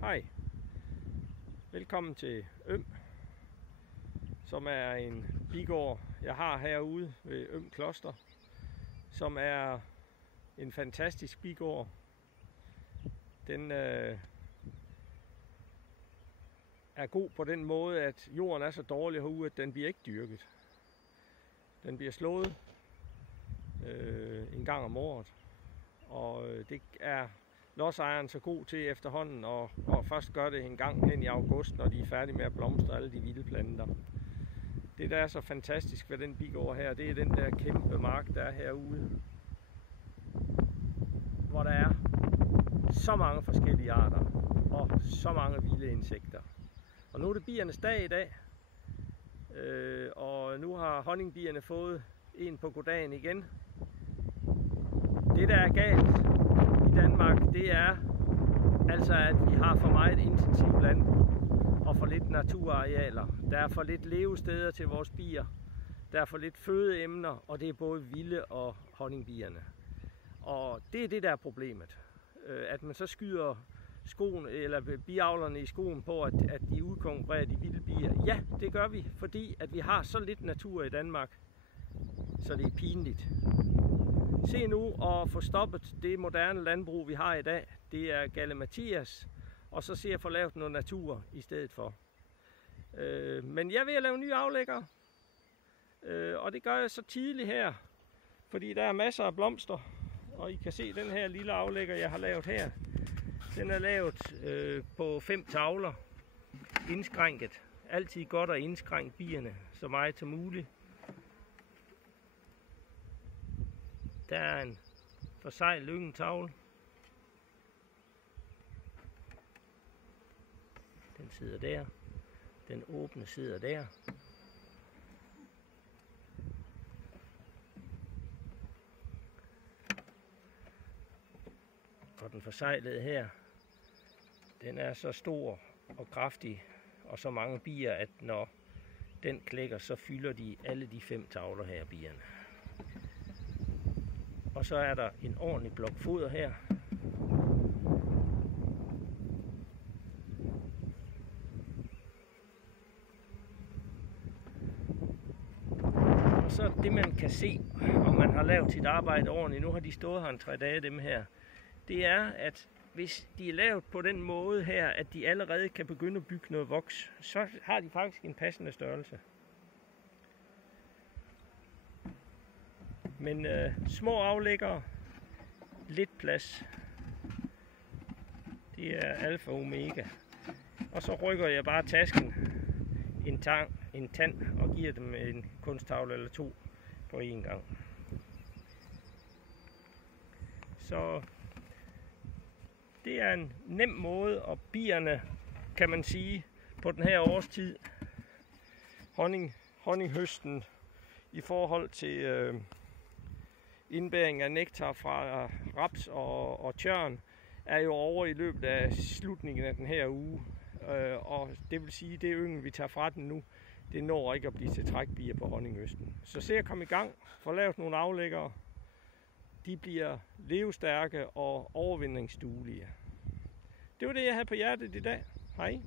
Hej, velkommen til Øm, som er en bigård, jeg har herude ved Øm Kloster, som er en fantastisk bigård. Den er god på den måde, at jorden er så dårlig herude, at den bliver ikke dyrket. Den bliver slået en gang om året, og det er lodsejeren så god til efterhånden, og først gør det en gang hen i august, når de er færdige med at blomstre alle de vilde planter. Det, der er så fantastisk ved den bigård her, det er den der kæmpe mark, der er herude, hvor der er så mange forskellige arter og så mange vilde insekter. Og nu er det biernes dag i dag, og nu har honningbierne fået en på goddagen igen. Det, der er galt i Danmark, det er altså, at vi har for meget intensivt landbrug og for lidt naturarealer. Der er for lidt levesteder til vores bier. Der er for lidt fødeemner, og det er både vilde og honningbierne. Og det er det, der er problemet. At man så skyder biavlerne i skoen på, at de udkonkurrerer de vilde bier. Ja, det gør vi, fordi at vi har så lidt natur i Danmark, så det er pinligt. Se nu at få stoppet det moderne landbrug, vi har i dag. Det er galimatias, og så se at få lavet noget natur i stedet for. Men jeg vil lave nye aflæggere, og det gør jeg så tidligt her, fordi der er masser af blomster. Og I kan se den her lille aflægger, jeg har lavet her. Den er lavet på 5 tavler, indskrænket. Altid godt at indskrænke bierne så meget som muligt. Der er en forseglet lyngetavle. Den sidder der. Den åbne sidder der. Og den forseglede her, den er så stor og kraftig og så mange bier, at når den klækker, så fylder de alle de 5 tavler her, bierne. Og så er der en ordentlig blok foder her. Og så det, man kan se, om man har lavet sit arbejde ordentligt, nu har de stået her en 3 dage, dem her, det er, at hvis de er lavet på den måde her, at de allerede kan begynde at bygge noget voks, så har de faktisk en passende størrelse. Men små aflæggere, lidt plads, det er alfa og omega. Og så rykker jeg bare tasken en tand og giver dem en kunsttavle eller 2 på én gang. Så det er en nem måde, og bierne, kan man sige, på den her årstid, honninghøsten i forhold til indbæring af nektar fra raps og tjørn, er jo over i løbet af slutningen af den her uge. Og det vil sige, at det yngen, vi tager fra den nu, det når ikke at blive til trækbier på honninghøsten. Så se at komme i gang, få lavet nogle aflæggere. De bliver levestærke og overvindingsduelige. Det var det, jeg havde på hjertet i dag. Hej.